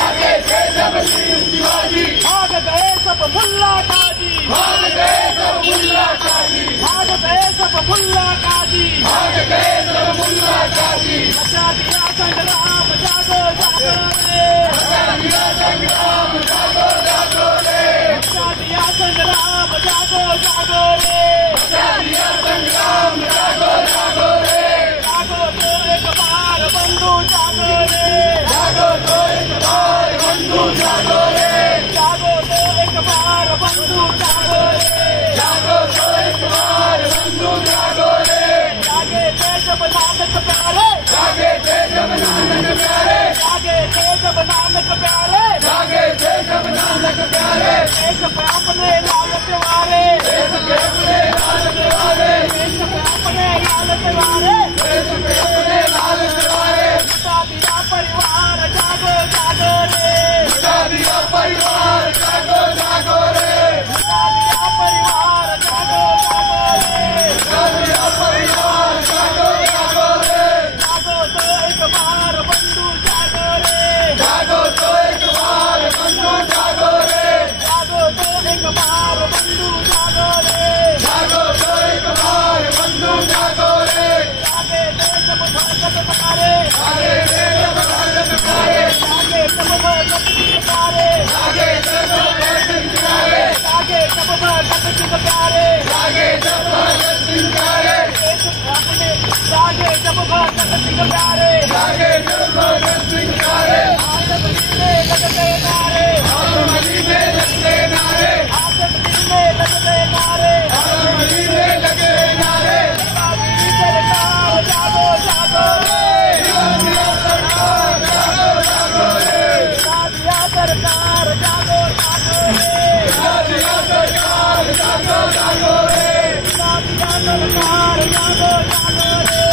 जागे थे जब वीर शिवाजी, भाग गए सब मुल्ला काजी, भाग गए सब मुल्ला काजी, भाग गए सब मुल्ला काजी, भाग गए सब मुल्ला काजी। बचा दिया संग्राम जागो जागो रे, बचा दिया संग्राम जागो जागो रे, बचा दिया संग्राम जागो जागो रे, बचा दिया संग्राम जागो जागो रे, जागो तो एक बार बंधु जागो रे, जागो तो एक बार बंधु जागो रे, जागो तो एक बार बंधु जागो रे, जागो तो एक बार बंधु जागो रे, जागे थे जब नानक प्यारे, जागे थे जब नानक प्यारे, जागे थे जब नानक प्यारे, जागे थे जब नानक प्यारे, देश पे अपने लाल तिवारे, देश के अपने लाल तिवारे, देश पे अपने लाल तिवारे, देश के अपने लाल तिवारे, बचा दिया परिवार जागो जागो रे, बचा दिया परिवार जागो जागो रे, बचा दिया परिवार जागो जागो रे, बचा दिया परिवार जागो जागो रे, जागो तो एक बार बंधु जागो रे, जागो तो एक बार बंधु जागो रे, जागो तो एक बार बंधु जागो रे, जागो तो एक बार बंधु जागो रे, जागे थे जब भगत प्यारे, जागे थे जब भगत प्यारे, जागे जब भगत प्यारे, जागे जब भगत सिंह प्यारे, जागे जब भगत प्यारे, जागे जब भगत सिंह प्यारे, देश अपने जागे जब भगत प्यारे, जागे जब भगत सिंह प्यारे, आज़ादी में लगते नारे, आज़ादी में लगते नारे, आज़ादी में लगते नारे, आज़ादी में लगे नारे, आज़ादी सरकार जागो जागो रे, सरकार जागो जागो रे, दिया सरकार जागो जागो रे, दिया सरकार जागो जागो रे, दिया सरकार जागो जागो रे,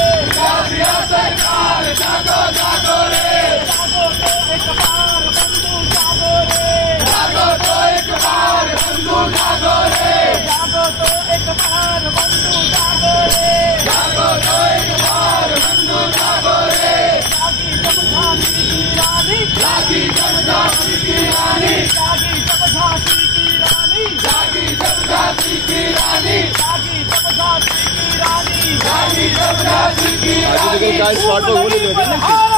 दिया सरकार जागो जागो रे, जागो तो एक बार बंधु जागो रे, जागो तो एक बार बंधु जागो रे, जागो तो एक बार बंधु जागो रे, जागो तो एक बार बंधु जागो रे, जागी जब झांसी की रानी, जागी जब झांसी की रानी, जागी जब झांसी की रानी, जागी जब झांसी की रानी, जागी जब झांसी की रानी, जागी जब झांसी की रानी। बलहारा